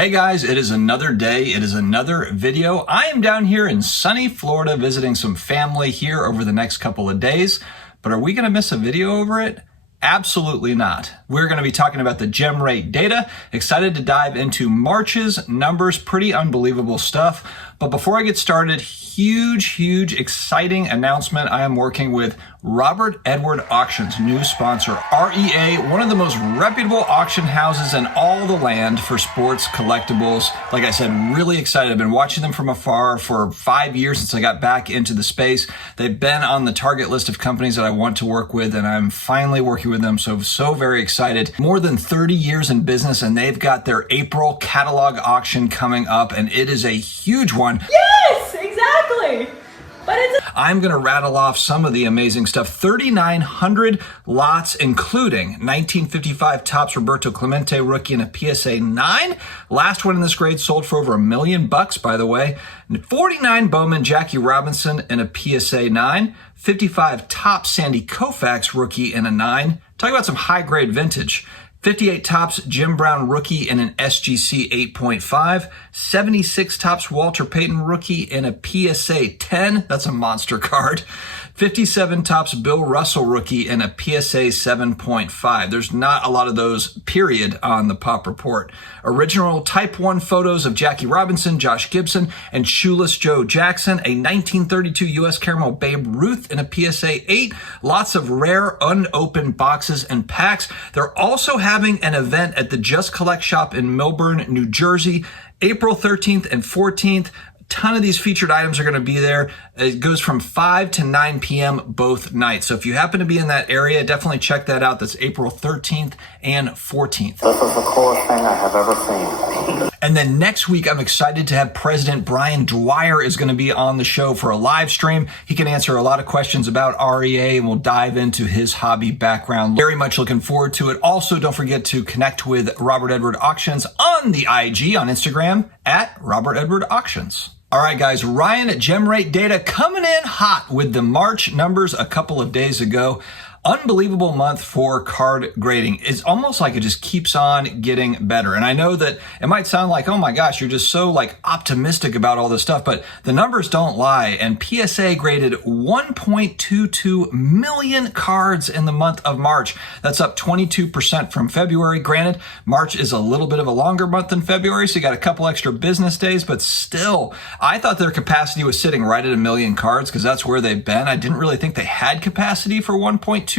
Hey guys, it is another day. It is another video. I am down here in sunny Florida visiting some family here over the next couple of days. But are we going to miss a video over it? Absolutely not. We're going to be talking about the gem rate data. Excited to dive into March's numbers. Pretty unbelievable stuff. But before I get started, huge, exciting announcement. I am working with Robert Edward Auctions, new sponsor, REA, one of the most reputable auction houses in all the land for sports collectibles. Like I said, really excited. I've been watching them from afar for 5 years since I got back into the space. They've been on the target list of companies that I want to work with, and I'm finally working with them. So very excited. More than 30 years in business, and they've got their April catalog auction coming up, and it is a huge one. Yes, exactly. But I'm going to rattle off some of the amazing stuff. 3,900 lots, including 1955 Topps Roberto Clemente rookie in a PSA 9. Last one in this grade sold for over $1 million, by the way. 49 Bowman Jackie Robinson in a PSA 9. 55 Topps Sandy Koufax rookie in a 9. Talk about some high-grade vintage. 58 Topps Jim Brown rookie in an SGC 8.5. 76 Topps Walter Payton rookie in a PSA 10. That's a monster card. 57 Topps Bill Russell rookie in a PSA 7.5. There's not a lot of those, period, on the Pop Report. Original Type 1 photos of Jackie Robinson, Josh Gibson, and Shoeless Joe Jackson. A 1932 U.S. Caramel Babe Ruth in a PSA 8. Lots of rare unopened boxes and packs. They're also having an event at the Just Collect shop in Millburn, New Jersey, April 13th and 14th. Ton of these featured items are going to be there. It goes from 5 to 9 p.m. both nights. So if you happen to be in that area, definitely check that out. That's April 13th and 14th. This is the coolest thing I have ever seen. And then next week, I'm excited to have President Brian Dwyer is going to be on the show for a live stream. He can answer a lot of questions about REA, and we'll dive into his hobby background. Very much looking forward to it. Also, don't forget to connect with Robert Edward Auctions on the IG, on Instagram, at Robert Edward Auctions. All right, guys, Ryan at Gem Rate Data coming in hot with the March numbers a couple of days ago. Unbelievable month for card grading. It's almost like it just keeps on getting better. And I know that it might sound like, oh my gosh, you're just so optimistic about all this stuff, but the numbers don't lie. And PSA graded 1.22 million cards in the month of March. That's up 22% from February. Granted, March is a little bit of a longer month than February, so you got a couple extra business days, but still, I thought their capacity was sitting right at 1 million cards because that's where they've been. I didn't really think they had capacity for 1.22.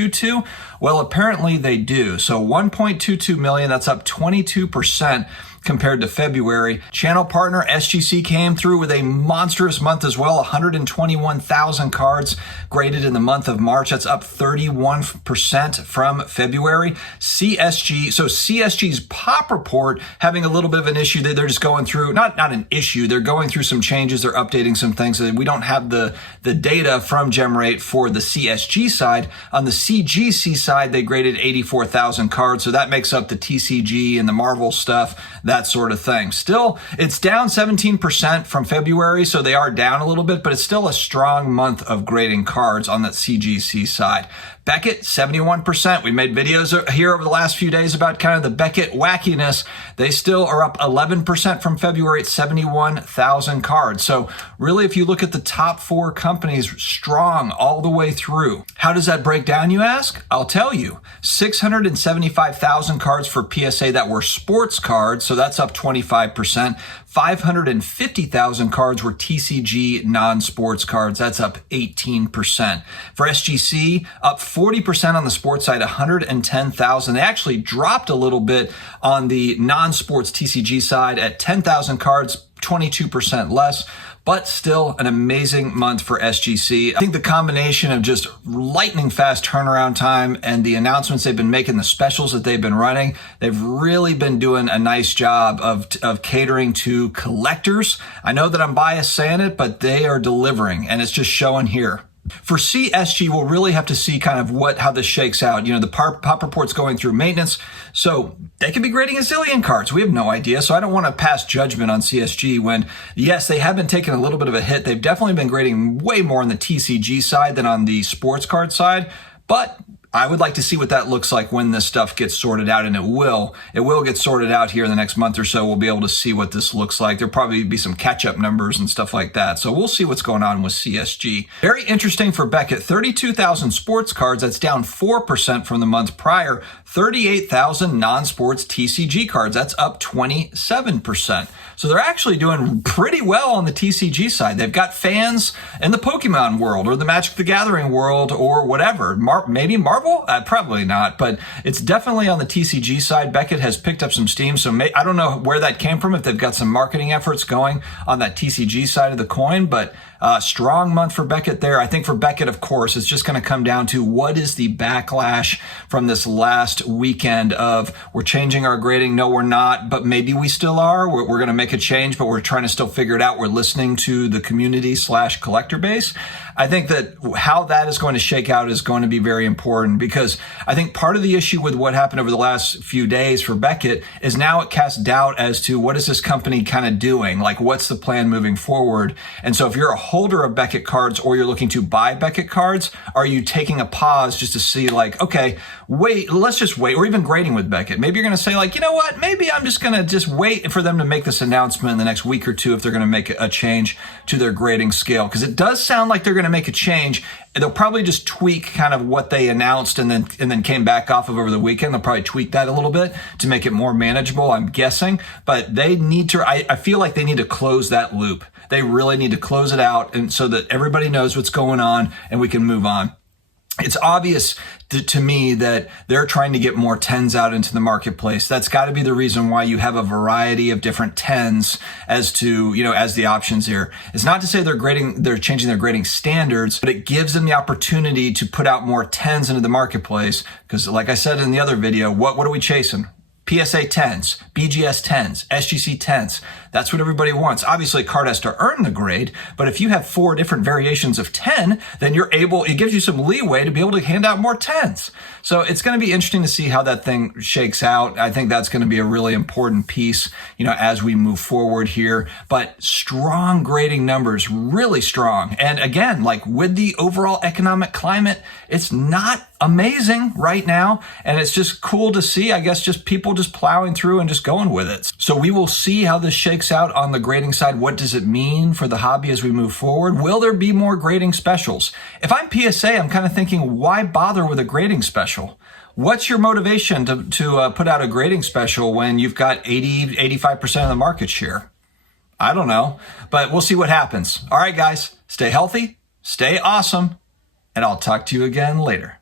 Well, apparently they do. So 1.22 million, that's up 22% compared to February. Channel partner SGC came through with a monstrous month as well. 121,000 cards graded in the month of March. That's up 31% from February. CSG's Pop Report having a little bit of an issue. They're just going through, not an issue, they're going through some changes. They're updating some things. We don't have the data from GemRate for the CSG side. On the CGC side, they graded 84,000 cards. So that makes up the TCG and the Marvel stuff, that sort of thing. Still, it's down 17% from February, so they are down a little bit, but it's still a strong month of grading cards on that CGC side. Beckett, 71%. We made videos here over the last few days about kind of the Beckett wackiness. They still are up 11% from February at 71,000 cards. So really, if you look at the top 4 companies, strong all the way through. How does that break down, you ask? I'll tell you. 675,000 cards for PSA that were sports cards, so that's up 25%. 550,000 cards were TCG non-sports cards. That's up 18%. For SGC, up 40% on the sports side, 110,000. They actually dropped a little bit on the non-sports TCG side at 10,000 cards, 22% less. But still an amazing month for SGC. I think the combination of just lightning fast turnaround time and the announcements they've been making, the specials that they've been running, they've really been doing a nice job of catering to collectors. I know that I'm biased saying it, but they are delivering, and it's just showing here. For CSG, we'll really have to see kind of how this shakes out. You know, the Pop Report's going through maintenance, so they could be grading a zillion cards. We have no idea, so I don't want to pass judgment on CSG when, yes, they have been taking a little bit of a hit. They've definitely been grading way more on the TCG side than on the sports card side, but I would like to see what that looks like when this stuff gets sorted out, and it will. It will get sorted out here in the next month or so. We'll be able to see what this looks like. There'll probably be some catch-up numbers and stuff like that. So we'll see what's going on with CSG. Very interesting for Beckett. 32,000 sports cards. That's down 4% from the month prior. 38,000 non-sports TCG cards. That's up 27%. So they're actually doing pretty well on the TCG side. They've got fans in the Pokemon world or the Magic the Gathering world or whatever. Maybe Marvel? Probably not, but it's definitely on the TCG side. Beckett has picked up some steam, so I don't know where that came from, if they've got some marketing efforts going on that TCG side of the coin, but strong month for Beckett there. I think for Beckett, of course, it's just going to come down to what is the backlash from this last weekend of we're changing our grading. No, we're not, but maybe we still are. We're going to make a change, but we're trying to still figure it out. We're listening to the community / collector base. I think that how that is going to shake out is going to be very important, because I think part of the issue with what happened over the last few days for Beckett is now it casts doubt as to what is this company kind of doing? Like, what's the plan moving forward? And so if you're a holder of Beckett cards or you're looking to buy Beckett cards, are you taking a pause just to see like, okay, wait, let's just wait, or even grading with Beckett? Maybe you're going to say like, you know what, maybe I'm just going to just wait for them to make this announcement in the next week or two if they're going to make a change to their grading scale, because it does sound like they're going to make a change. They'll probably just tweak kind of what they announced and then came back off of over the weekend. They'll probably tweak that a little bit to make it more manageable, I'm guessing. But they need to, I feel like they need to close that loop. They really need to close it out, and so that everybody knows what's going on and we can move on. It's obvious to me that they're trying to get more 10s out into the marketplace. That's got to be the reason why you have a variety of different 10s as to, as the options here. It's not to say they're changing their grading standards, but it gives them the opportunity to put out more 10s into the marketplace. Because like I said in the other video, what are we chasing? PSA 10s, BGS 10s, SGC 10s. That's what everybody wants. Obviously, a card has to earn the grade, but if you have 4 different variations of 10, then it gives you some leeway to be able to hand out more 10s. So it's going to be interesting to see how that thing shakes out. I think that's going to be a really important piece, as we move forward here. But strong grading numbers, really strong. And again, like with the overall economic climate, it's not amazing right now. And it's just cool to see, I guess, just people just plowing through and just going with it. So we will see how this shakes out on the grading side. What does it mean for the hobby as we move forward? Will there be more grading specials? If I'm PSA, I'm kind of thinking, why bother with a grading special? What's your motivation to put out a grading special when you've got 85% of the market share? I don't know, but we'll see what happens. All right, guys, stay healthy, stay awesome, and I'll talk to you again later.